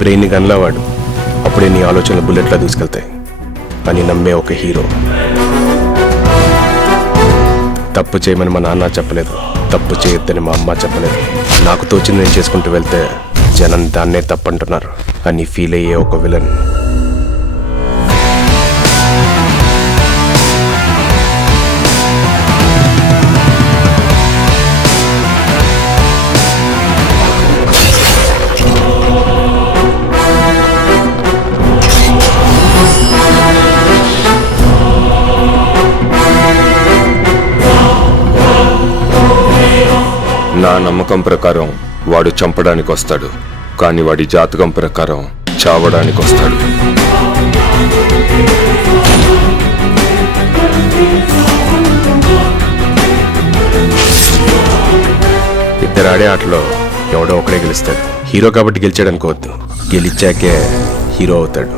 బ్రెయిన్ని గన్లా వాడు, అప్పుడే నీ ఆలోచనలు బుల్లెట్లా దూసుకెళ్తాయి అని నమ్మే ఒక హీరో. తప్పు చేయమని మా నాన్న చెప్పలేదు, తప్పు చేయొద్దని మా అమ్మ చెప్పలేదు. నాకు తోచింది నేను చేసుకుంటూ వెళ్తే జనం దాన్నే తప్పంటున్నారు అని ఫీల్ అయ్యే ఒక విలన్. నా నమ్మకం ప్రకారం వాడు చంపడానికి వస్తాడు, కానీ వాడి జాతకం ప్రకారం చావడానికి వస్తాడు. ఇద్దరు ఆడే ఆటలో ఎవడో ఒకడే గెలుస్తాడు. హీరో కాబట్టి గెలిచాడు అనుకోవద్దు, గెలిచాకే హీరో అవుతాడు.